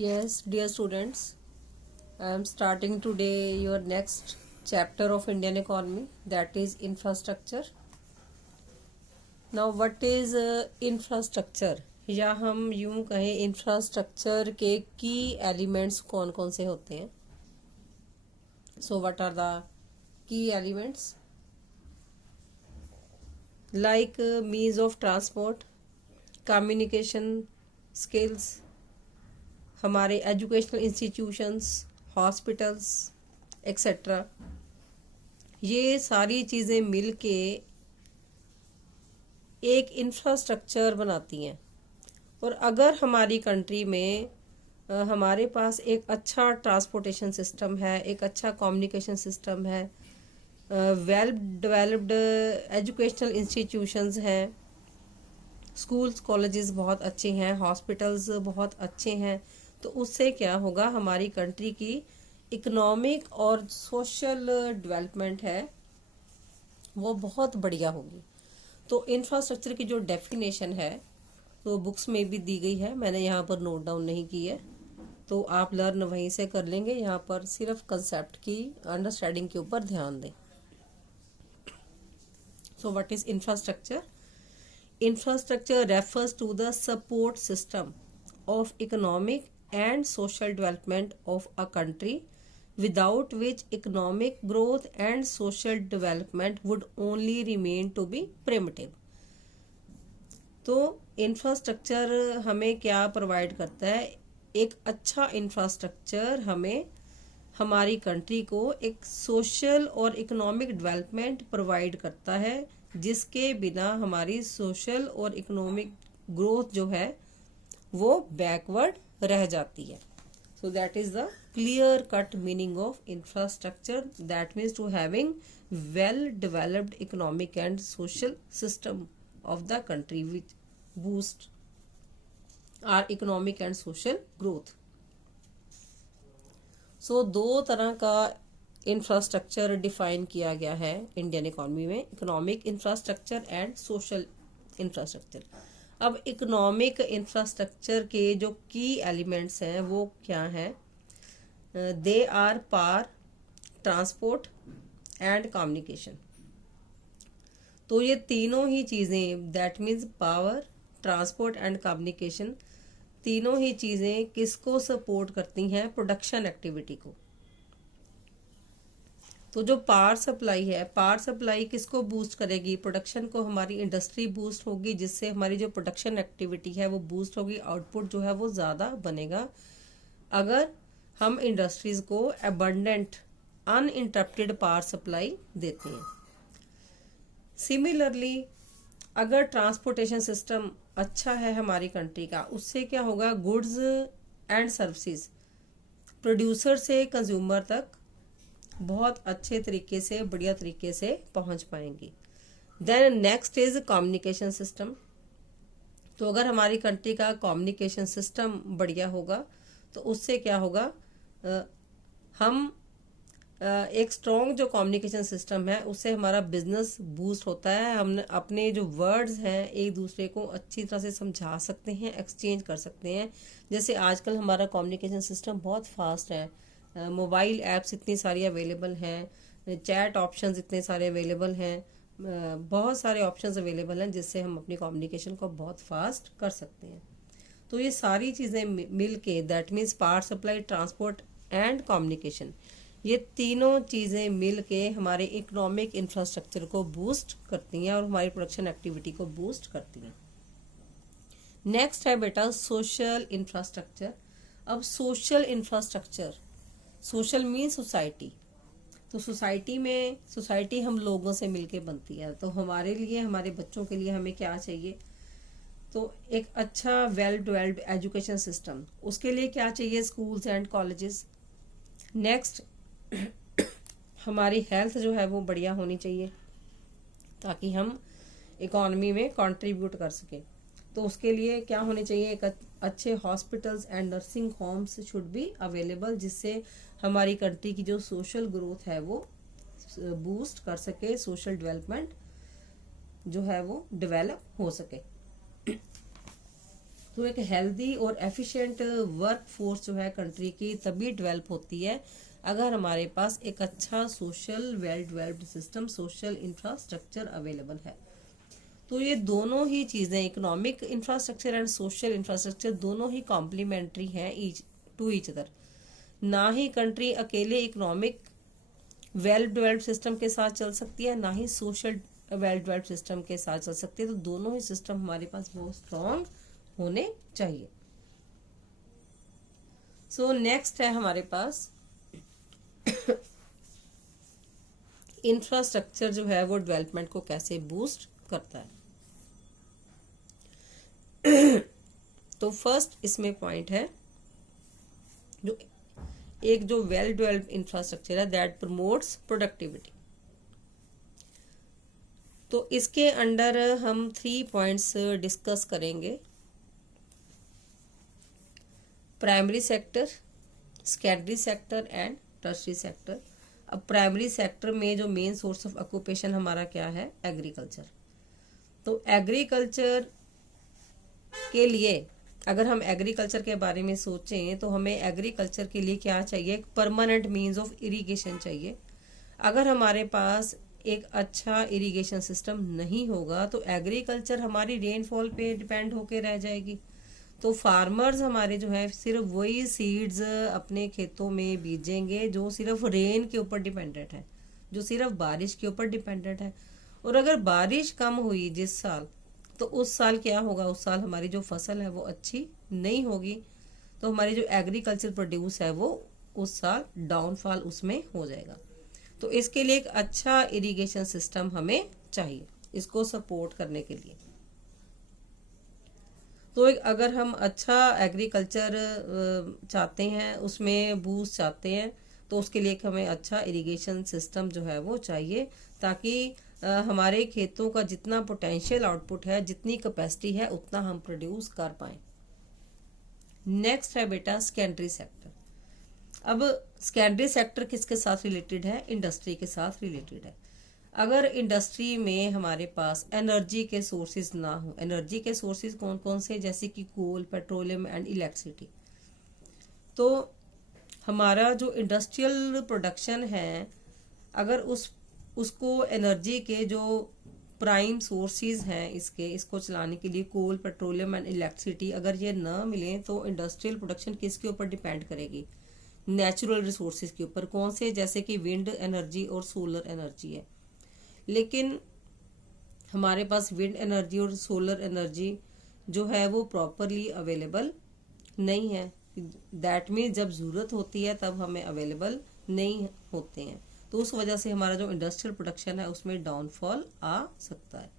Yes, dear students, I am starting today your next chapter of Indian economy, that is infrastructure. Now, what is infrastructure? या हम यूं कहें infrastructure के की elements कौन कौन से होते हैं. So what are the key elements? Like means of transport, communication skills, हमारे एजुकेशनल इंस्टीट्यूशंस, हॉस्पिटल्स एक्सेट्रा. ये सारी चीज़ें मिल के एक इंफ्रास्ट्रक्चर बनाती हैं. और अगर हमारी कंट्री में हमारे पास एक अच्छा ट्रांसपोर्टेशन सिस्टम है, एक अच्छा कम्युनिकेशन सिस्टम है, वेल डेवलप्ड एजुकेशनल इंस्टीट्यूशंस हैं, स्कूल्स कॉलेजेस बहुत अच्छे हैं, हॉस्पिटल्स बहुत अच्छे हैं, तो उससे क्या होगा, हमारी कंट्री की इकोनॉमिक और सोशल डेवलपमेंट है वो बहुत बढ़िया होगी. तो इंफ्रास्ट्रक्चर की जो डेफिनेशन है तो बुक्स में भी दी गई है, मैंने यहाँ पर नोट डाउन नहीं की है, तो आप लर्न वहीं से कर लेंगे. यहाँ पर सिर्फ कंसेप्ट की अंडरस्टैंडिंग के ऊपर ध्यान दें. So what is infrastructure? Infrastructure refers to the support system of economic and social development of a country, without which economic growth and social development would only remain to be primitive. तो infrastructure हमें क्या provide करता है? एक अच्छा infrastructure हमें हमारी country को एक सोशल और इकोनॉमिक डेवलपमेंट प्रोवाइड करता है, जिसके बिना हमारी सोशल और इकोनॉमिक ग्रोथ जो है वो बैकवर्ड रह जाती है. So that is the clear cut meaning of infrastructure. That means to having well developed economic and social system of the country which boost our economic and social growth. So दो तरह का infrastructure define किया गया है Indian economy में, economic infrastructure and social infrastructure. अब economic infrastructure के जो की एलिमेंट्स हैं वो क्या हैं? They are power, transport and communication. तो ये तीनों ही चीज़ें, that means power, transport and communication, तीनों ही चीज़ें किसको सपोर्ट करती हैं? प्रोडक्शन एक्टिविटी को. तो जो पावर सप्लाई है, पावर सप्लाई किसको बूस्ट करेगी? प्रोडक्शन को. हमारी इंडस्ट्री बूस्ट होगी, जिससे हमारी जो प्रोडक्शन एक्टिविटी है वो बूस्ट होगी, आउटपुट जो है वो ज़्यादा बनेगा. अगर हम इंडस्ट्रीज़ को अबंडेंट अनइंटरप्टेड पावर सप्लाई देते हैं. सिमिलरली अगर ट्रांसपोर्टेशन सिस्टम अच्छा है हमारी कंट्री का, उससे क्या होगा? गुड्स एंड सर्विसेज प्रोड्यूसर से कंज्यूमर तक बहुत अच्छे तरीके से, बढ़िया तरीके से पहुंच पाएंगी. Then next is communication system. तो अगर हमारी कंट्री का कम्युनिकेशन सिस्टम बढ़िया होगा तो उससे क्या होगा? हम एक स्ट्रॉन्ग जो कम्युनिकेशन सिस्टम है उससे हमारा बिजनेस बूस्ट होता है. हम अपने जो वर्ड्स हैं एक दूसरे को अच्छी तरह से समझा सकते हैं, एक्सचेंज कर सकते हैं. जैसे आजकल हमारा कम्युनिकेशन सिस्टम बहुत फास्ट है, मोबाइल ऐप्स इतनी सारी अवेलेबल हैं, चैट ऑप्शंस इतने सारे अवेलेबल हैं, बहुत सारे ऑप्शंस अवेलेबल हैं जिससे हम अपनी कम्युनिकेशन को बहुत फास्ट कर सकते हैं. तो ये सारी चीज़ें मिल के, that means power supply, transport and communication, ये तीनों चीज़ें मिल के हमारे इकोनॉमिक इंफ्रास्ट्रक्चर को बूस्ट करती हैं और हमारी प्रोडक्शन एक्टिविटी को बूस्ट करती हैं. नेक्स्ट है बेटा सोशल इंफ्रास्ट्रक्चर. अब social infrastructure, social mean society. तो सोसाइटी में, सोसाइटी हम लोगों से मिलके बनती है. तो हमारे लिए, हमारे बच्चों के लिए हमें क्या चाहिए? तो एक अच्छा वेल डेवलप्ड एजुकेशन सिस्टम. उसके लिए क्या चाहिए? Schools and colleges. नेक्स्ट हमारी हेल्थ जो है वो बढ़िया होनी चाहिए ताकि हम इकोनॉमी में कंट्रीब्यूट कर सकें. तो उसके लिए क्या होने चाहिए? एक अच्छे hospitals and nursing homes should be available, जिससे हमारी कंट्री की जो सोशल ग्रोथ है वो बूस्ट कर सके, सोशल डेवलपमेंट जो है वो डेवलप हो सके. तो एक हेल्दी और एफिशिएंट वर्क फोर्स जो है कंट्री की तभी डेवलप होती है अगर हमारे पास एक अच्छा social well developed system, social infrastructure available है। तो ये दोनों ही चीजें, economic infrastructure and social infrastructure, दोनों ही कॉम्प्लीमेंट्री हैं टू ईच अदर। ना ही कंट्री अकेले इकोनॉमिक वेल डेवलप्ड सिस्टम के साथ चल सकती है, ना ही सोशल वेल डेवलप्ड सिस्टम के साथ चल सकती है। तो दोनों ही सिस्टम हमारे पास बहुत स्ट्रांग होने चाहिए। सो नेक्स्ट है हमारे पास इंफ्रास्ट्रक्चर जो है वो डेवलपमेंट को कैसे बूस्ट करता है। तो फर्स्ट इसमें पॉइंट है जो एक जो वेल डेवलप्ड इंफ्रास्ट्रक्चर है दैट प्रमोट्स प्रोडक्टिविटी। तो इसके अंडर हम 3 पॉइंट्स डिस्कस करेंगे। Primary sector, secondary sector and tertiary sector. अब प्राइमरी सेक्टर में जो मेन सोर्स ऑफ ऑक्यूपेशन हमारा क्या है, एग्रीकल्चर। तो एग्रीकल्चर के लिए अगर हम एग्रीकल्चर के बारे में सोचें तो हमें एग्रीकल्चर के लिए क्या चाहिए, एक परमानेंट मीन्स ऑफ इरिगेशन चाहिए। अगर हमारे पास एक अच्छा इरिगेशन सिस्टम नहीं होगा तो एग्रीकल्चर हमारी रेनफॉल पे डिपेंड होके रह जाएगी। तो फार्मर्स हमारे जो है सिर्फ वही सीड्स अपने खेतों में बीजेंगे जो सिर्फ रेन के ऊपर डिपेंडेंट है, जो सिर्फ बारिश के ऊपर डिपेंडेंट है। और अगर बारिश कम हुई जिस साल, तो उस साल क्या होगा, उस साल हमारी जो फसल है वो अच्छी नहीं होगी। तो हमारी जो एग्रीकल्चर प्रोड्यूस है वो उस साल डाउनफॉल उसमें हो जाएगा। तो इसके लिए एक अच्छा इरिगेशन सिस्टम हमें चाहिए इसको सपोर्ट करने के लिए। तो एक अगर हम अच्छा एग्रीकल्चर चाहते हैं, उसमें बूस्ट चाहते हैं, तो उसके लिए हमें अच्छा इरिगेशन सिस्टम जो है वो चाहिए, ताकि हमारे खेतों का जितना पोटेंशियल आउटपुट है, जितनी कैपेसिटी है, उतना हम प्रोड्यूस कर पाए। नेक्स्ट है बेटा सेकेंडरी सेक्टर। अब सेकेंडरी सेक्टर किसके साथ रिलेटेड है, इंडस्ट्री के साथ रिलेटेड है। अगर इंडस्ट्री में हमारे पास एनर्जी के सोर्सेज ना हो, एनर्जी के सोर्सेज कौन कौन से, जैसे कि कोल, पेट्रोलियम एंड इलेक्ट्रिसिटी, तो हमारा जो इंडस्ट्रियल प्रोडक्शन है, अगर उसको एनर्जी के जो प्राइम सोर्सेज हैं इसको चलाने के लिए कोल, पेट्रोलियम एंड इलेक्ट्रिसिटी अगर ये ना मिले तो इंडस्ट्रियल प्रोडक्शन किसके ऊपर डिपेंड करेगी, नेचुरल रिसोर्सेज के ऊपर। कौन से, जैसे कि विंड एनर्जी और सोलर एनर्जी है। लेकिन हमारे पास विंड एनर्जी और सोलर एनर्जी जो है वो प्रॉपरली अवेलेबल नहीं है। दैट मीन जब ज़रूरत होती है तब हमें अवेलेबल नहीं होते हैं। तो उस वजह से हमारा जो इंडस्ट्रियल प्रोडक्शन है उसमें डाउनफॉल आ सकता है।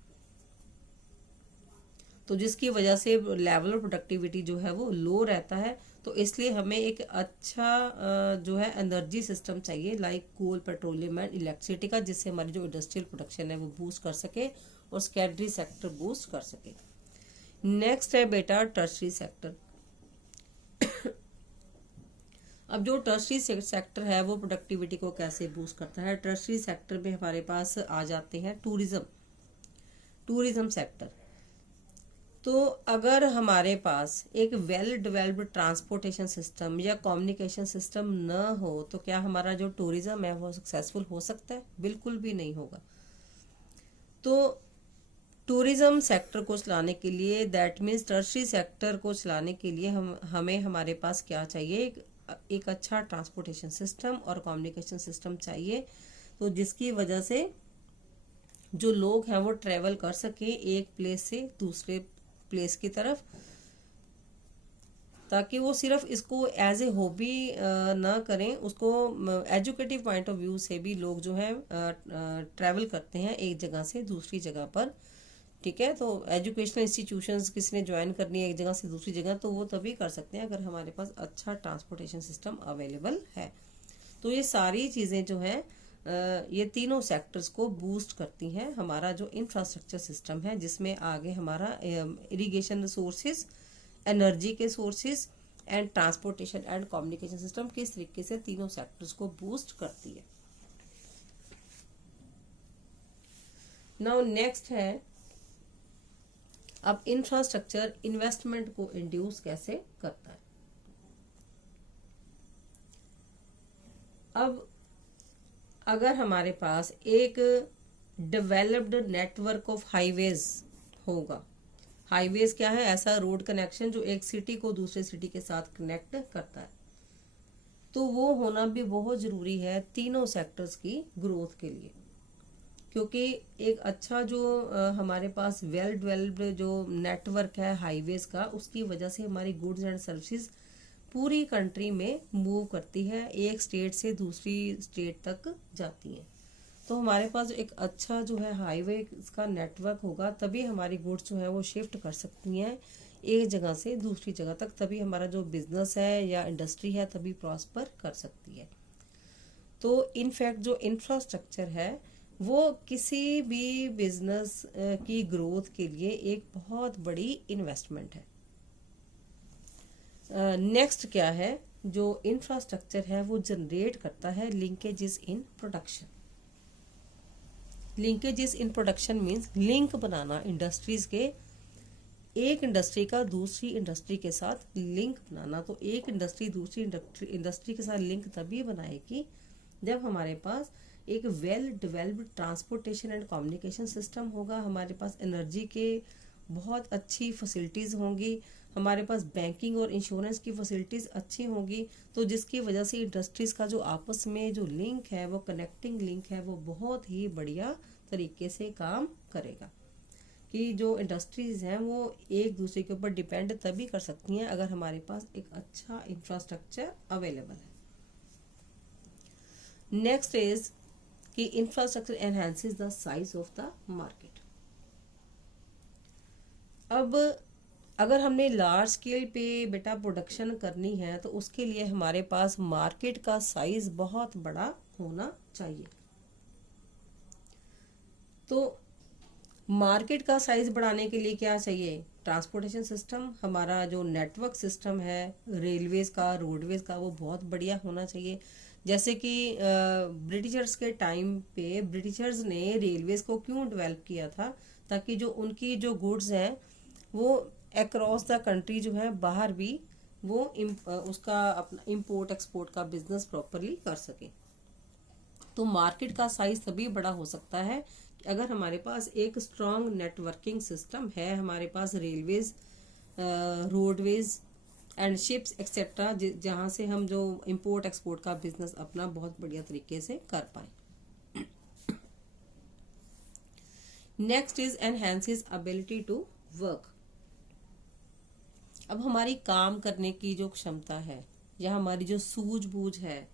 तो जिसकी वजह से लेवल ऑफ प्रोडक्टिविटी जो है वो लो रहता है। तो इसलिए हमें एक अच्छा जो है एनर्जी सिस्टम चाहिए, like coal, petroleum and electricity का, जिससे हमारी जो इंडस्ट्रियल प्रोडक्शन है वो बूस्ट कर सके और सेकेंडरी सेक्टर बूस्ट कर सके। नेक्स्ट है बेटा टर्शरी सेक्टर। अब जो टर्शरी सेक्टर है वो प्रोडक्टिविटी को कैसे बूस्ट करता है। टर्शरी सेक्टर में हमारे पास आ जाते हैं टूरिज्म सेक्टर। तो अगर हमारे पास एक वेल डेवलप्ड ट्रांसपोर्टेशन सिस्टम या कम्युनिकेशन सिस्टम न हो तो क्या हमारा जो टूरिज्म है वो सक्सेसफुल हो सकता है? बिल्कुल भी नहीं होगा। तो टूरिज्म सेक्टर को चलाने के लिए, दैट मीन्स टर्शरी सेक्टर को चलाने के लिए हमें हमारे पास क्या चाहिए, एक अच्छा ट्रांसपोर्टेशन सिस्टम और कम्युनिकेशन सिस्टम चाहिए। तो जिसकी वजह से जो लोग हैं वो ट्रेवल कर सके एक प्लेस से दूसरे प्लेस की तरफ, ताकि वो सिर्फ इसको एज ए हॉबी ना करें, उसको एजुकेटिव पॉइंट ऑफ व्यू से भी लोग जो है ट्रैवल करते हैं एक जगह से दूसरी जगह पर। ठीक है, तो एजुकेशनल इंस्टीट्यूशंस किसी ने ज्वाइन करनी है एक जगह से दूसरी जगह, तो वो तभी कर सकते हैं अगर हमारे पास अच्छा ट्रांसपोर्टेशन सिस्टम अवेलेबल है। तो ये सारी चीज़ें जो हैं ये तीनों सेक्टर्स को बूस्ट करती हैं। हमारा जो इंफ्रास्ट्रक्चर सिस्टम है जिसमें आगे हमारा इरिगेशन सोर्सेज, एनर्जी के sources and transportation and communication system किस तरीके से तीनों सेक्टर्स को बूस्ट करती है। नाउ नेक्स्ट है अब इंफ्रास्ट्रक्चर इन्वेस्टमेंट को इंड्यूस कैसे करता है। अब अगर हमारे पास एक डेवलप्ड नेटवर्क ऑफ हाईवेज होगा, हाईवेज क्या है, ऐसा रोड कनेक्शन जो एक सिटी को दूसरे सिटी के साथ कनेक्ट करता है, तो वो होना भी बहुत ज़रूरी है तीनों सेक्टर्स की ग्रोथ के लिए। क्योंकि एक अच्छा जो हमारे पास वेल डेवलप्ड जो नेटवर्क है हाईवेज का, उसकी वजह से हमारी गुड्स एंड सर्विसेज पूरी कंट्री में मूव करती है, एक स्टेट से दूसरी स्टेट तक जाती हैं। तो हमारे पास एक अच्छा जो है हाईवे का नेटवर्क होगा, तभी हमारी गुड्स जो है वो शिफ्ट कर सकती हैं एक जगह से दूसरी जगह तक, तभी हमारा जो बिजनेस है या इंडस्ट्री है तभी प्रॉस्पर कर सकती है। तो इनफैक्ट जो इंफ्रास्ट्रक्चर है वो किसी भी बिजनेस की ग्रोथ के लिए एक बहुत बड़ी इन्वेस्टमेंट है। नेक्स्ट क्या है, जो इंफ्रास्ट्रक्चर है वो जनरेट करता है linkages in production. Linkages in production means link banana industries के, एक इंडस्ट्री का दूसरी इंडस्ट्री के साथ लिंक बनाना। तो एक इंडस्ट्री दूसरी इंडस्ट्री के साथ लिंक तभी बनाएगी जब हमारे पास एक well developed transportation and communication system होगा, हमारे पास एनर्जी के बहुत अच्छी फैसिलिटीज़ होंगी, हमारे पास बैंकिंग और इंश्योरेंस की फैसिलिटीज़ अच्छी होंगी, तो जिसकी वजह से इंडस्ट्रीज़ का जो आपस में जो लिंक है वो कनेक्टिंग लिंक है वो बहुत ही बढ़िया तरीके से काम करेगा। कि जो इंडस्ट्रीज़ हैं वो एक दूसरे के ऊपर डिपेंड तभी कर सकती हैं अगर हमारे पास एक अच्छा इंफ्रास्ट्रक्चर अवेलेबल है। नेक्स्ट इज कि infrastructure enhances the size of the market. अब अगर हमने लार्ज स्केल पे बेटा प्रोडक्शन करनी है तो उसके लिए हमारे पास मार्केट का साइज बहुत बड़ा होना चाहिए। तो मार्केट का साइज बढ़ाने के लिए क्या चाहिए, ट्रांसपोर्टेशन सिस्टम, हमारा जो नेटवर्क सिस्टम है रेलवेज का रोडवेज का वो बहुत बढ़िया होना चाहिए। जैसे कि ब्रिटिशर्स के टाइम पे ब्रिटिशर्स ने रेलवेज को क्यों डेवलप किया था, ताकि जो उनकी जो गुड्स हैं वो अक्रॉस द कंट्री जो है बाहर भी वो उसका अपना इंपोर्ट एक्सपोर्ट का बिजनेस प्रॉपरली कर सके। तो मार्केट का साइज तभी बड़ा हो सकता है कि अगर हमारे पास एक स्ट्रॉन्ग नेटवर्किंग सिस्टम है, हमारे पास railways roadways and ships etcetera, जहाँ से हम जो इंपोर्ट एक्सपोर्ट का बिजनेस अपना बहुत बढ़िया तरीके से कर पाए। Next is enhances ability to work. अब हमारी काम करने की जो क्षमता है या हमारी जो सूझबूझ है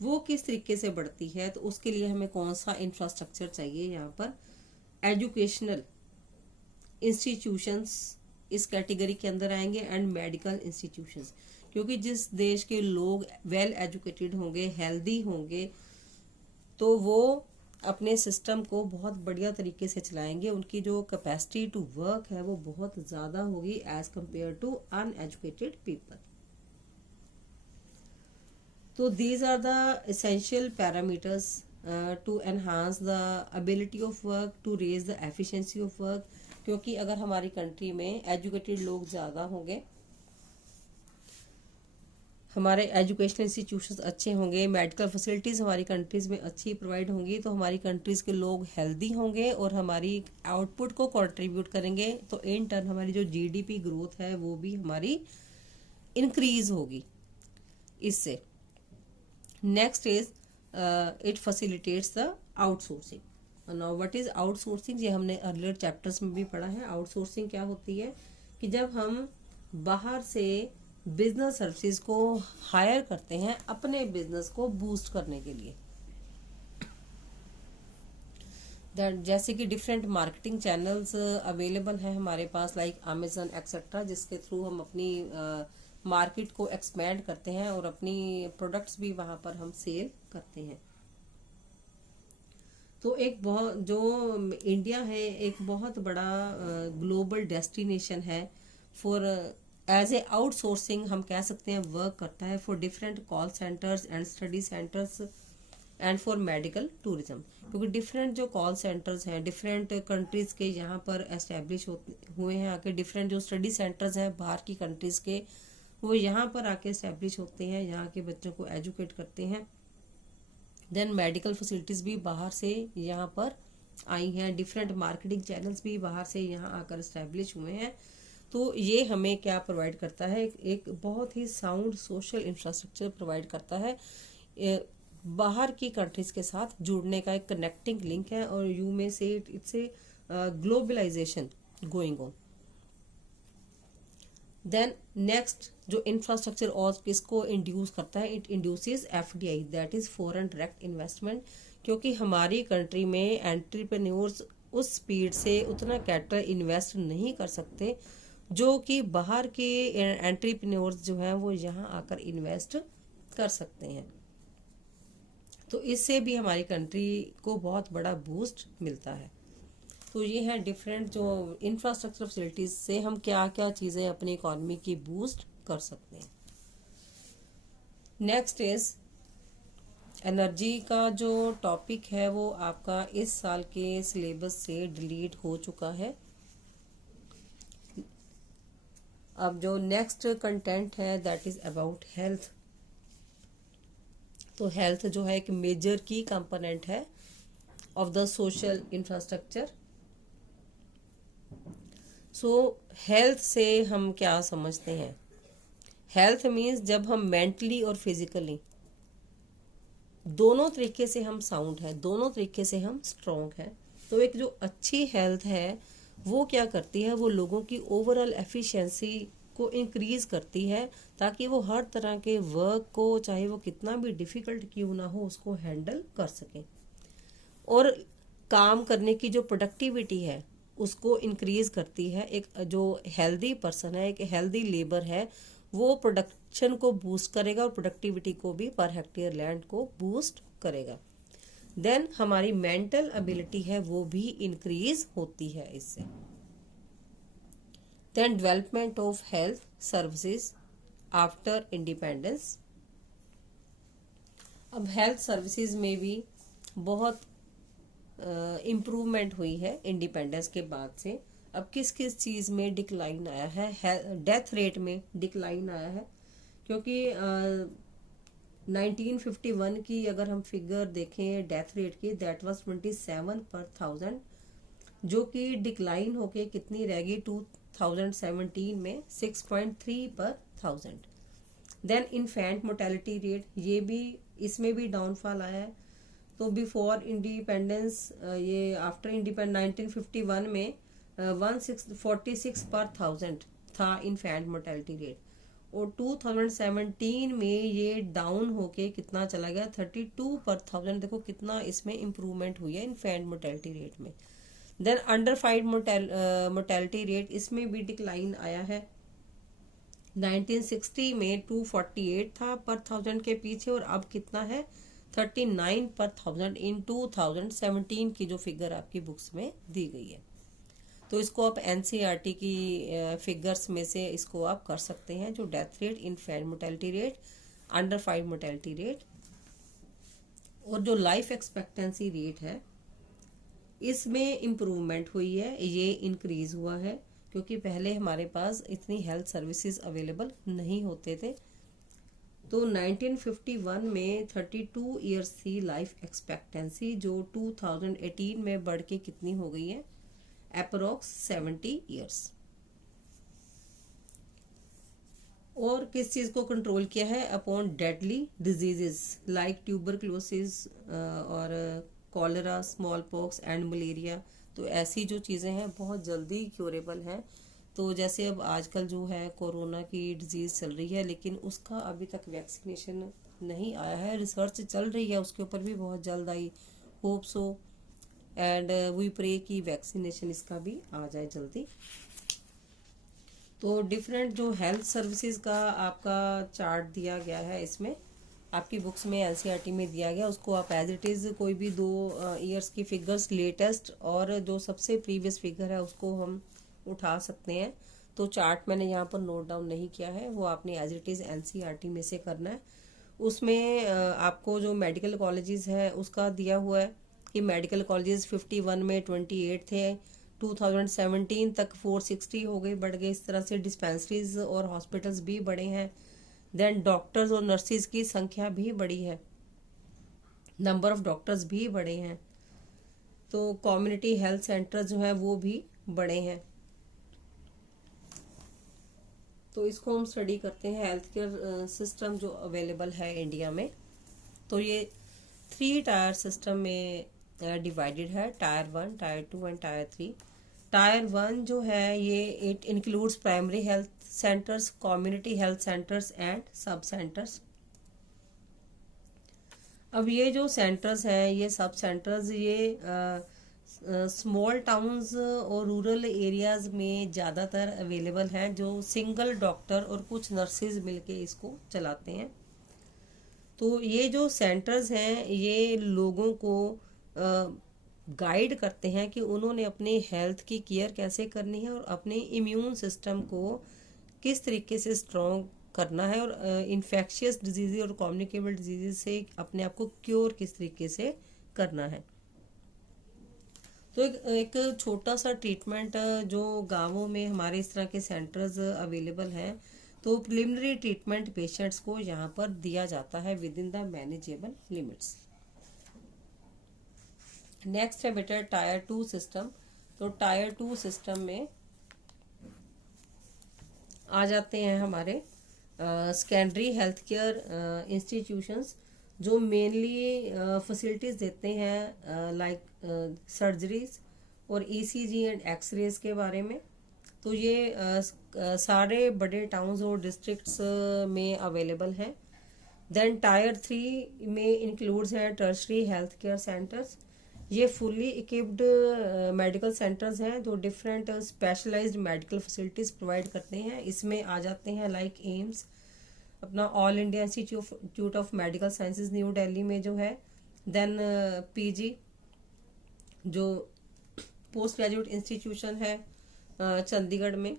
वो किस तरीके से बढ़ती है, तो उसके लिए हमें कौन सा इंफ्रास्ट्रक्चर चाहिए। यहाँ पर एजुकेशनल इंस्टीट्यूशंस इस कैटेगरी के अंदर आएंगे एंड मेडिकल इंस्टीट्यूशंस, क्योंकि जिस देश के लोग वेल एजुकेटेड होंगे हेल्दी होंगे तो वो अपने सिस्टम को बहुत बढ़िया तरीके से चलाएंगे, उनकी जो कैपेसिटी टू वर्क है वो बहुत ज़्यादा होगी as compare to uneducated people. तो these are the essential parameters to enhance the ability of work, to raise the efficiency of work। क्योंकि अगर हमारी कंट्री में एजुकेटेड लोग ज़्यादा होंगे, हमारे एजुकेशनल इंस्टीट्यूशंस अच्छे होंगे, मेडिकल फैसिलिटीज़ हमारी कंट्रीज़ में अच्छी प्रोवाइड होंगी, तो हमारी कंट्रीज़ के लोग हेल्दी होंगे और हमारी आउटपुट को कंट्रीब्यूट करेंगे, तो इन टर्न हमारी जो जीडीपी ग्रोथ है वो भी हमारी इंक्रीज होगी इससे। Next is it facilitates the outsourcing. Now what is outsourcing, ये हमने अर्लियर चैप्टर्स में भी पढ़ा है। आउटसोर्सिंग क्या होती है कि जब हम बाहर से बिजनेस सर्विसेज को हायर करते हैं अपने बिजनेस को बूस्ट करने के लिए, जैसे कि डिफरेंट मार्केटिंग चैनल्स अवेलेबल हैं हमारे पास लाइक अमेजन एक्सेट्रा, जिसके थ्रू हम अपनी मार्केट को एक्सपैंड करते हैं और अपनी प्रोडक्ट्स भी वहां पर हम सेल करते हैं। तो एक बहुत जो इंडिया है एक बहुत बड़ा ग्लोबल डेस्टिनेशन है फॉर एज ए आउटसोर्सिंग हम कह सकते हैं वर्क करता है for different call centres and study centres and for medical tourism, क्योंकि डिफरेंट जो कॉल सेंटर्स हैं डिफरेंट कंट्रीज के यहाँ पर एस्टेब्लिश हुए हैं आके, डिफरेंट जो स्टडी सेंटर्स हैं बाहर की कंट्रीज के वो यहाँ पर आके एस्टेब्लिश होते हैं, यहाँ के बच्चों को एजुकेट करते हैं। देन मेडिकल फैसिलिटीज़ भी बाहर से यहाँ पर आई हैं, डिफरेंट मार्केटिंग चैनल्स भी बाहर से यहाँ आकर एस्टेब्लिश हुए हैं। तो ये हमें क्या प्रोवाइड करता है, एक बहुत ही साउंड सोशल इंफ्रास्ट्रक्चर प्रोवाइड करता है। बाहर की कंट्रीज के साथ जुड़ने का एक कनेक्टिंग लिंक है, और यू में से it's a globalization going on. Then next जो इंफ्रास्ट्रक्चर और किसको इंड्यूस करता है, it induces FDI, that is foreign direct investment, क्योंकि हमारी कंट्री में एंटरप्रेन्योर्स उस स्पीड से उतना कैपिटल इन्वेस्ट नहीं कर सकते जो कि बाहर के एंटरप्रेन्योर्स जो हैं वो यहाँ आकर इन्वेस्ट कर सकते हैं। तो इससे भी हमारी कंट्री को बहुत बड़ा बूस्ट मिलता है। तो ये है डिफरेंट जो इंफ्रास्ट्रक्चर फैसिलिटीज से हम क्या क्या चीज़ें अपनी इकोनॉमी की बूस्ट कर सकते हैं। नेक्स्ट इज एनर्जी का जो टॉपिक है वो आपका इस साल के सिलेबस से डिलीट हो चुका है। अब जो नेक्स्ट कंटेंट है दैट इज अबाउट हेल्थ। तो हेल्थ जो है एक मेजर की कंपोनेंट है of the social infrastructure. So health से हम क्या समझते हैं, हेल्थ मीन्स जब हम मेंटली और फिजिकली दोनों तरीके से हम साउंड है, दोनों तरीके से हम स्ट्रॉन्ग हैं। तो एक जो अच्छी हेल्थ है वो क्या करती है, वो लोगों की ओवरऑल एफिशिएंसी को इंक्रीज करती है, ताकि वो हर तरह के वर्क को, चाहे वो कितना भी डिफिकल्ट क्यों ना हो, उसको हैंडल कर सकें। और काम करने की जो प्रोडक्टिविटी है उसको इंक्रीज करती है। एक जो हेल्दी पर्सन है, एक हेल्दी लेबर है, वो प्रोडक्शन को बूस्ट करेगा और प्रोडक्टिविटी को भी, पर हेक्टेयर लैंड को बूस्ट करेगा। देन हमारी मेंटल एबिलिटी है वो भी इंक्रीज होती है इससे। Then development of health services after independence. अब हेल्थ सर्विसेज में भी बहुत इम्प्रूवमेंट हुई है इंडिपेंडेंस के बाद से। अब किस किस चीज़ में डिक्लाइन आया है, डेथ रेट में डिक्लाइन आया है, क्योंकि 1951 की अगर हम फिगर देखें डेथ रेट की, दैट वाज 27 पर 1000, जो कि डिक्लाइन होके कितनी रह गई 2017 में 6.3 पर 1000। देन इन्फेंट मोर्टेलिटी रेट, ये भी इसमें भी डाउनफॉल आया है। तो बिफोर इंडिपेंडेंस, ये आफ्टर इंडिपेंडेंस 1951 में 46 पर 1000 था इन्फेंट मोर्टेलिटी रेट, और 2017 में ये डाउन होके कितना चला गया 32 पर 1000। देखो कितना इसमें इम्प्रूवमेंट हुई है इन्फेंट मोर्टेलिटी रेट में। देन अंडर 5 मोर्टेलिटी रेट, इसमें भी डिक्लाइन आया है। 1960 में 248 था पर 1000 के पीछे, और अब कितना है 39 पर 1000 इन 2017 की जो फिगर आपकी बुक्स में दी गई है। तो इसको आप एनसीईआरटी की फिगर्स में से इसको आप कर सकते हैं, जो death rate, infant mortality rate, under 5 mortality rate, और जो लाइफ एक्सपेक्टेंसी रेट है इसमें इम्प्रूवमेंट हुई है, ये इंक्रीज हुआ है, क्योंकि पहले हमारे पास इतनी हेल्थ सर्विसेज अवेलेबल नहीं होते थे। तो 1951 में 32 ईयर्स थी लाइफ एक्सपेक्टेंसी, जो 2018 में बढ़ के कितनी हो गई है, अप्रोक्स 70 ईयर्स। और किस चीज़ को कंट्रोल किया है, upon deadly diseases like tuberculosis और cholera, smallpox and malaria. तो ऐसी जो चीज़ें हैं बहुत जल्दी क्योरेबल हैं। तो जैसे अब आजकल जो है कोरोना की डिजीज़ चल रही है, लेकिन उसका अभी तक वैक्सीनेशन नहीं आया है, रिसर्च चल रही है उसके ऊपर भी, बहुत जल्द I, hope so and we pray की वैक्सीनेशन इसका भी आ जाए जल्दी। तो डिफरेंट जो हेल्थ सर्विसेज का आपका चार्ट दिया गया है, इसमें आपकी बुक्स में एनसीईआरटी में दिया गया, उसको आप एज इट इज़ कोई भी 2 ईयर्स की फिगर्स लेटेस्ट और जो सबसे प्रीवियस फिगर है उसको हम उठा सकते हैं। तो चार्ट मैंने यहाँ पर नोट डाउन नहीं किया है, वो आपने एज इट इज़ एनसीईआरटी में से करना है। उसमें आपको जो मेडिकल कॉलेजेस है उसका दिया हुआ है कि मेडिकल कॉलेजेस 51 में 28 थे, 2017 तक 460 हो गई, बढ़ गए। इस तरह से डिस्पेंसरीज और हॉस्पिटल्स भी बढ़े हैं। देन डॉक्टर्स और नर्सिस की संख्या भी बढ़ी है, नंबर ऑफ डॉक्टर्स भी बढ़े हैं। तो कम्युनिटी हेल्थ सेंटर जो है वो भी बढ़े हैं। तो इसको हम स्टडी करते हैं हेल्थ केयर सिस्टम जो अवेलेबल है इंडिया में। तो ये 3 टायर सिस्टम में डिवाइडेड है, tyre 1, tyre 2 and tyre 3। Tyre 1 जो है ये it includes primary health centres, community health centres and सब सेंटर्स। अब ये जो सेंटर्स हैं, ये सब सेंटर्स, ये स्मॉल टाउन्स और रूरल एरियाज में ज़्यादातर अवेलेबल हैं, जो सिंगल डॉक्टर और कुछ नर्सेज मिलके इसको चलाते हैं। तो ये जो सेंटर्स हैं ये लोगों को गाइड करते हैं कि उन्होंने अपने हेल्थ की केयर कैसे करनी है और अपने इम्यून सिस्टम को किस तरीके से स्ट्रॉन्ग करना है, और इन्फेक्शियस डिजीज और कम्युनिकेबल डिजीज से अपने आप को क्योर किस तरीके से करना है। तो एक छोटा सा ट्रीटमेंट जो गांवों में हमारे इस तरह के सेंटर्स अवेलेबल हैं, तो प्रिलिमिनरी ट्रीटमेंट पेशेंट्स को यहाँ पर दिया जाता है with in the manageable limits. Next है बेटा टायर 2 सिस्टम। तो टायर 2 सिस्टम में आ जाते हैं हमारे सेकेंडरी हेल्थ केयर इंस्टीट्यूशंस, जो मेनली फैसिलिटीज़ देते हैं लाइक सर्जरीज और ईसीजी एंड एक्सरेज के बारे में। तो ये सारे बड़े टाउन्स और डिस्ट्रिक्ट्स में अवेलेबल हैं। देन टायर 3 में इंक्लूड्स हैं टर्शरी हेल्थ केयर सेंटर्स। ये फुल्ली इक्विप्ड मेडिकल सेंटर्स हैं जो different specialised medical facilities provide करते हैं। इसमें आ जाते हैं लाइक एम्स, अपना all India institute of medical sciences new Delhi में जो है। देन पीजी जो पोस्ट ग्रेजुएट इंस्टीट्यूशन है चंडीगढ़ में।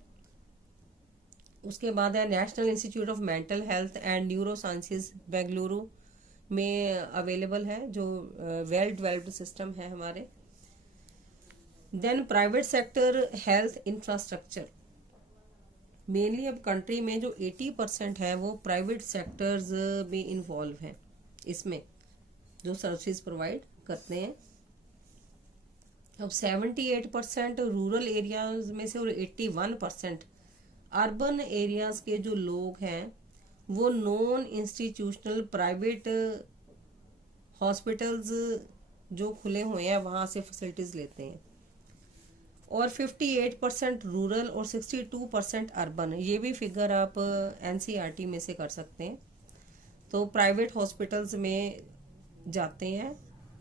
उसके बाद है national institute of mental health and neuro sciences Bengaluru में अवेलेबल है, जो वेल डेवलप्ड सिस्टम है हमारे। Then private sector health infrastructure, mainly अब कंट्री में जो 80% है वो प्राइवेट सेक्टर्स में इन्वॉल्व हैं, इसमें जो सर्विसेज प्रोवाइड करते हैं। अब 78% रूरल एरियाज में से और 81% अर्बन एरियाज के जो लोग हैं वो नॉन इंस्टीट्यूशनल प्राइवेट हॉस्पिटल्स जो खुले हुए हैं वहाँ से फैसिलिटीज़ लेते हैं। और 58% रूरल और 62% अर्बन, ये भी फिगर आप एनसीईआरटी में से कर सकते हैं। तो प्राइवेट हॉस्पिटल्स में जाते हैं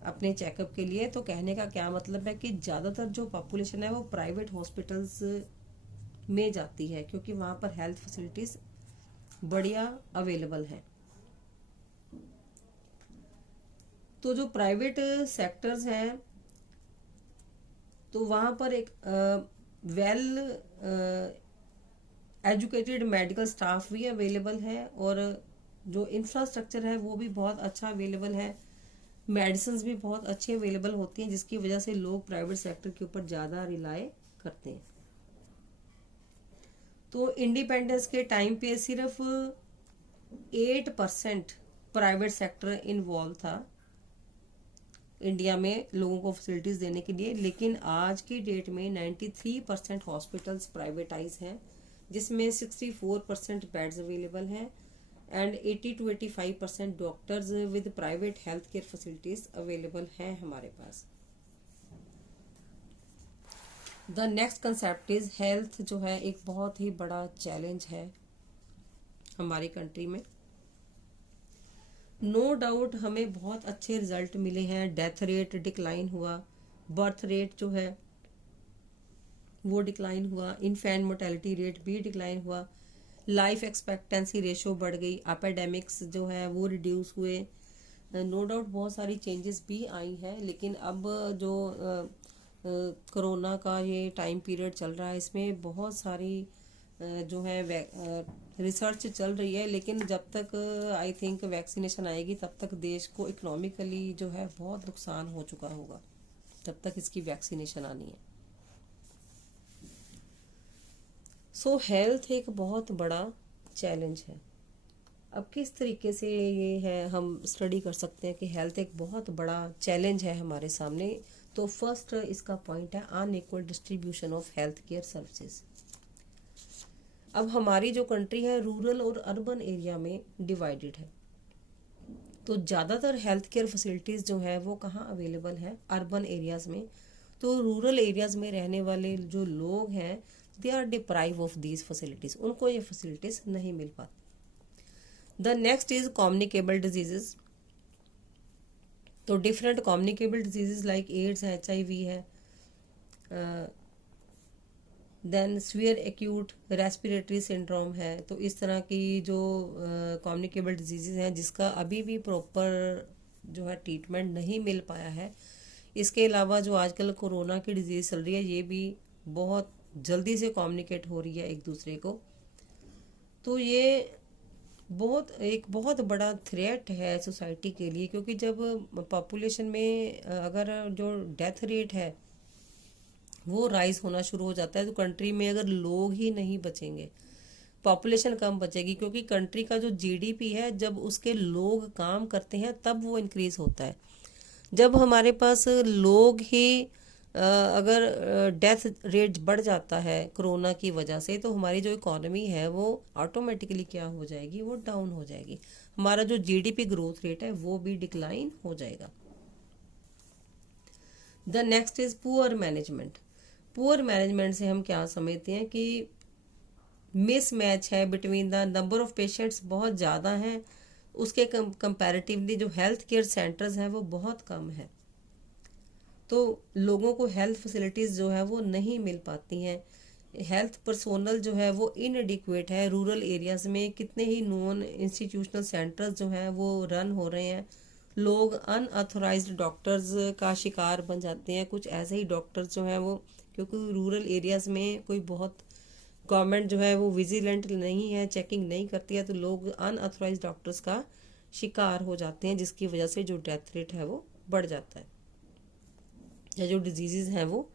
अपने चेकअप के लिए। तो कहने का क्या मतलब है कि ज़्यादातर जो पॉपुलेशन है वो प्राइवेट हॉस्पिटल्स में जाती है, क्योंकि वहाँ पर हेल्थ फैसिलिटीज़ बढ़िया अवेलेबल हैं। तो जो प्राइवेट सेक्टर्स हैं तो वहाँ पर एक वेल एजुकेटेड मेडिकल स्टाफ भी अवेलेबल है, और जो इंफ्रास्ट्रक्चर है वो भी बहुत अच्छा अवेलेबल है। मेडिसिन भी बहुत अच्छी अवेलेबल होती हैं, जिसकी वजह से लोग प्राइवेट सेक्टर के ऊपर ज़्यादा रिलाई करते हैं। तो इंडिपेंडेंस के टाइम पे सिर्फ 8% प्राइवेट सेक्टर इन्वॉल्व था इंडिया में लोगों को फैसिलिटीज देने के लिए, लेकिन आज की डेट में 93% हॉस्पिटल्स प्राइवेटाइज हैं, जिसमें 64% बेड्स अवेलेबल हैं and 80 to 85% doctors with private health care facilities available हैं हमारे पास। The next concept is health, जो है एक बहुत ही बड़ा चैलेंज है हमारी कंट्री में। नो डाउट हमें बहुत अच्छे रिजल्ट मिले हैं, डेथ रेट डिक्लाइन हुआ, बर्थ रेट जो है वो डिक्लाइन हुआ, इन्फेंट मोर्टेलिटी रेट भी डिक्लाइन हुआ, लाइफ एक्सपेक्टेंसी रेशो बढ़ गई, एपिडेमिक्स जो है वो रिड्यूस हुए। नो डाउट बहुत सारी चेंजेस भी आई हैं, लेकिन अब जो कोरोना का ये टाइम पीरियड चल रहा है इसमें बहुत सारी जो है रिसर्च चल रही है, लेकिन जब तक आई थिंक वैक्सीनेशन आएगी तब तक देश को इकोनॉमिकली जो है बहुत नुकसान हो चुका होगा, जब तक इसकी वैक्सीनेशन आनी है। सो हेल्थ एक बहुत बड़ा चैलेंज है। अब किस तरीके से ये है, हम स्टडी कर सकते हैं कि हेल्थ एक बहुत बड़ा चैलेंज है हमारे सामने। तो फर्स्ट इसका पॉइंट है unequal distribution of health care services. अब हमारी जो कंट्री है रूरल और अर्बन एरिया में डिवाइडेड है, तो ज़्यादातर हेल्थ केयर फैसिलिटीज़ जो है वो कहाँ अवेलेबल है, अर्बन एरियाज़ में। तो रूरल एरियाज़ में रहने वाले जो लोग हैं they are deprive of these facilities, उनको ये फैसिलिटीज़ नहीं मिल पाती। The next is communicable diseases. तो different communicable diseases like AIDS है, HIV है, then severe acute respiratory syndrome है। तो इस तरह की जो कम्युनिकेबल डिजीजेज हैं जिसका अभी भी प्रॉपर जो है ट्रीटमेंट नहीं मिल पाया है। इसके अलावा जो आजकल कोरोना की डिजीज़ चल रही है ये भी बहुत जल्दी से कम्युनिकेट हो रही है एक दूसरे को। तो ये एक बहुत बड़ा थ्रेट है सोसाइटी के लिए, क्योंकि जब पॉपुलेशन में अगर जो डेथ रेट है वो राइज होना शुरू हो जाता है, तो कंट्री में अगर लोग ही नहीं बचेंगे, पॉपुलेशन कम बचेगी, क्योंकि कंट्री का जो GDP है जब उसके लोग काम करते हैं तब वो इंक्रीज होता है। जब हमारे पास लोग ही अगर डेथ रेट बढ़ जाता है कोरोना की वजह से, तो हमारी जो इकोनॉमी है वो ऑटोमेटिकली क्या हो जाएगी, वो डाउन हो जाएगी। हमारा जो GDP ग्रोथ रेट है वो भी डिक्लाइन हो जाएगा। The next is poor management. Poor management से हम क्या समझते हैं कि मिसमैच है between the number of patients बहुत ज़्यादा हैं, उसके कंपैरेटिवली जो हेल्थ केयर सेंटर्स हैं वो बहुत कम है, तो लोगों को हेल्थ फैसिलिटीज़ जो है वो नहीं मिल पाती हैं। हेल्थ पर्सोनल जो है वो इनएडिक्वेट है। रूरल एरियाज़ में कितने ही नॉन इंस्टीट्यूशनल सेंटर्स जो हैं वो रन हो रहे हैं, लोग अनऑथोराइज्ड डॉक्टर्स का शिकार बन जाते हैं। कुछ ऐसे ही डॉक्टर्स जो हैं वो, क्योंकि रूरल एरियाज़ में कोई बहुत गवर्नमेंट जो है वो विजिलेंट नहीं है, चेकिंग नहीं करती है, तो लोग अनऑथोराइज्ड डॉक्टर्स का शिकार हो जाते हैं, जिसकी वजह से जो डेथ रेट है वो बढ़ जाता है, या जो डिजीज़ हैं वो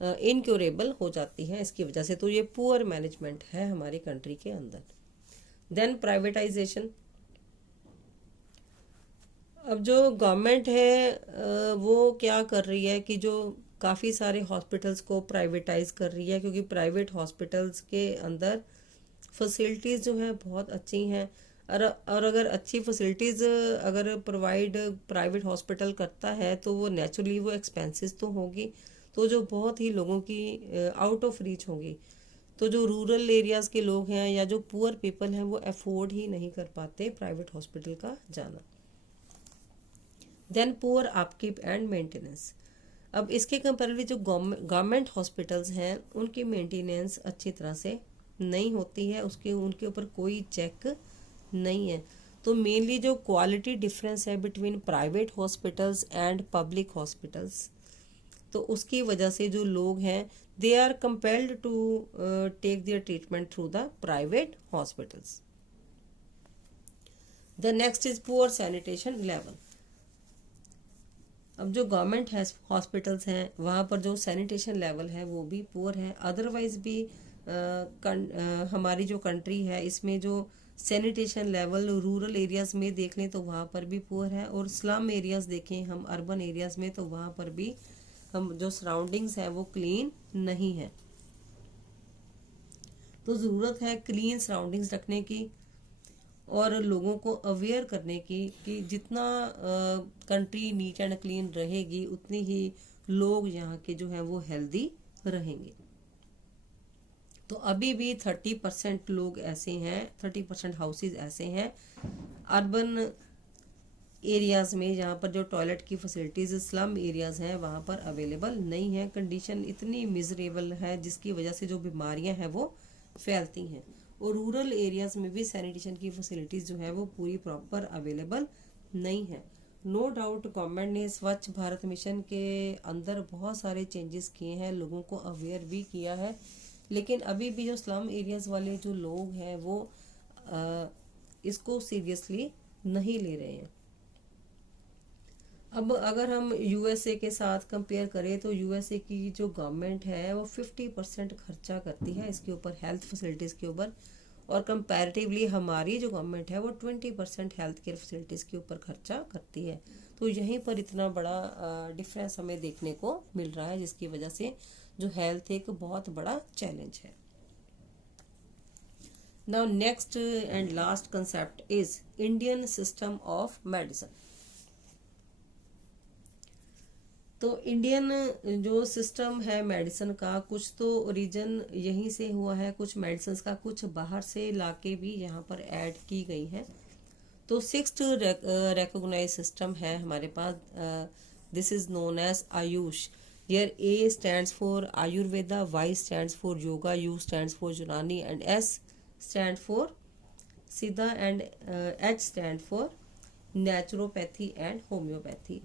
इनक्योरेबल हो जाती हैं इसकी वजह से। तो ये पुअर मैनेजमेंट है हमारी कंट्री के अंदर। Then privatisation. अब जो गवर्नमेंट है वो क्या कर रही है कि जो काफ़ी सारे हॉस्पिटल्स को प्राइवेटाइज कर रही है, क्योंकि प्राइवेट हॉस्पिटल्स के अंदर फैसिलिटीज़ जो हैं बहुत अच्छी हैं। और अगर अच्छी फैसिलिटीज़ अगर प्रोवाइड प्राइवेट हॉस्पिटल करता है तो वो नेचुरली वो एक्सपेंसेस तो होगी, तो जो बहुत ही लोगों की आउट ऑफ रीच होगी। तो जो रूरल एरियाज़ के लोग हैं या जो पुअर पीपल हैं वो अफोर्ड ही नहीं कर पाते प्राइवेट हॉस्पिटल का जाना। Then poor upkeep and maintenance. अब इसके कंपेरेटिवली जो गवर्नमेंट हॉस्पिटल्स हैं उनकी मेंटेनेंस अच्छी तरह से नहीं होती है, उनके ऊपर कोई चेक नहीं है। तो मेनली जो क्वालिटी डिफरेंस है between private hospitals and public hospitals, तो उसकी वजह से जो लोग हैं they are compelled to take their treatment through the private hospitals. The next is poor sanitation level. अब जो गवर्नमेंट हॉस्पिटल्स हैं वहाँ पर जो सैनिटेशन लेवल है वो भी पुअर है। अदरवाइज भी हमारी जो कंट्री है इसमें जो सैनिटेशन लेवल रूरल एरियाज़ में देख लें तो वहाँ पर भी पुअर है, और स्लम एरियाज़ देखें हम अर्बन एरियाज़ में तो वहाँ पर भी हम जो सराउंडिंग्स हैं वो क्लीन नहीं है। तो ज़रूरत है क्लीन सराउंडिंग्स रखने की और लोगों को अवेयर करने की कि जितना कंट्री नीट एंड क्लीन रहेगी उतनी ही लोग यहाँ के जो हैं वो हेल्दी रहेंगे। तो अभी भी 30% लोग ऐसे हैं, 30% हाउसेज ऐसे हैं अर्बन एरियाज़ में जहाँ पर जो टॉयलेट की फैसिलिटीज़ स्लम एरियाज़ हैं वहाँ पर अवेलेबल नहीं है। कंडीशन इतनी मिजरेबल है जिसकी वजह से जो बीमारियाँ हैं वो फैलती हैं। और रूरल एरियाज़ में भी सैनिटेशन की फैसिलिटीज़ जो है वो पूरी प्रॉपर अवेलेबल नहीं है। नो डाउट गवर्नमेंट ने स्वच्छ भारत मिशन के अंदर बहुत सारे चेंजेस किए हैं, लोगों को अवेयर भी किया है, लेकिन अभी भी जो स्लम एरियाज वाले जो लोग हैं वो इसको सीरियसली नहीं ले रहे हैं। अब अगर हम यूएसए के साथ कंपेयर करें तो यूएसए की जो गवर्नमेंट है वो 50% खर्चा करती है इसके ऊपर, हेल्थ फैसिलिटीज़ के ऊपर, और कंपैरेटिवली हमारी जो गवर्नमेंट है वो 20% हेल्थ केयर फैसिलिटीज़ के ऊपर खर्चा करती है। तो यहीं पर इतना बड़ा डिफरेंस हमें देखने को मिल रहा है, जिसकी वजह से जो हेल्थ एक बहुत बड़ा चैलेंज है। Now next and last concept is Indian system of medicine. तो इंडियन जो सिस्टम है मेडिसिन का, कुछ तो ओरिजिन यहीं से हुआ है, कुछ मेडिसिन का कुछ बाहर से लाके भी यहाँ पर ऐड की गई है। तो सिक्स्थ रिकॉग्नाइज सिस्टम है हमारे पास, this is known as AYUSH. Here A stands for Ayurveda, Y stands for Yoga, U stands for Unani, and S stands for Siddha, and H stands for Naturopathy and Homeopathy।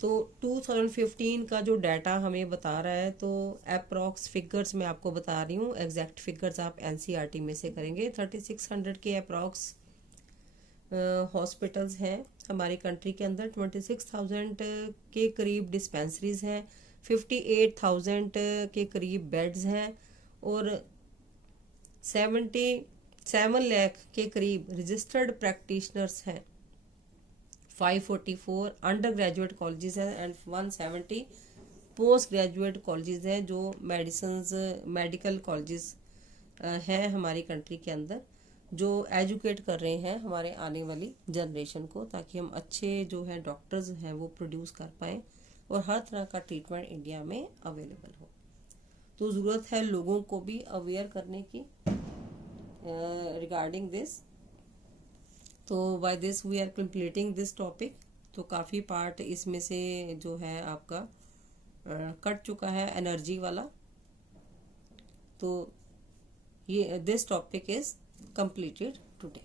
तो 2015 का जो data हमें बता रहा है, तो अप्रॉक्स फिगर्स मैं आपको बता रही हूँ, एग्जैक्ट फिगर्स आप एनसीईआरटी में से करेंगे। 3600 के अप्रॉक्स हॉस्पिटल्स हैं हमारी कंट्री के अंदर, 26,000 के करीब डिस्पेंसरीज हैं, 58,000 के करीब बेड्स हैं, और 77 लाख के करीब रजिस्टर्ड प्रैक्टिशनर्स हैं, 544 अंडर ग्रेजुएट कॉलेजेस हैं, एंड 170 पोस्ट ग्रेजुएट कॉलेजेस हैं जो मेडिकल कॉलेजेस हैं हमारी कंट्री के अंदर, जो एजुकेट कर रहे हैं हमारे आने वाली जनरेशन को, ताकि हम अच्छे जो है डॉक्टर्स हैं वो प्रोड्यूस कर पाएँ और हर तरह का ट्रीटमेंट इंडिया में अवेलेबल हो। तो ज़रूरत है लोगों को भी अवेयर करने की रिगार्डिंग दिस। तो by this we are completing this topic. तो काफ़ी पार्ट इसमें से जो है आपका कट चुका है एनर्जी वाला। तो ये this topic is completed today।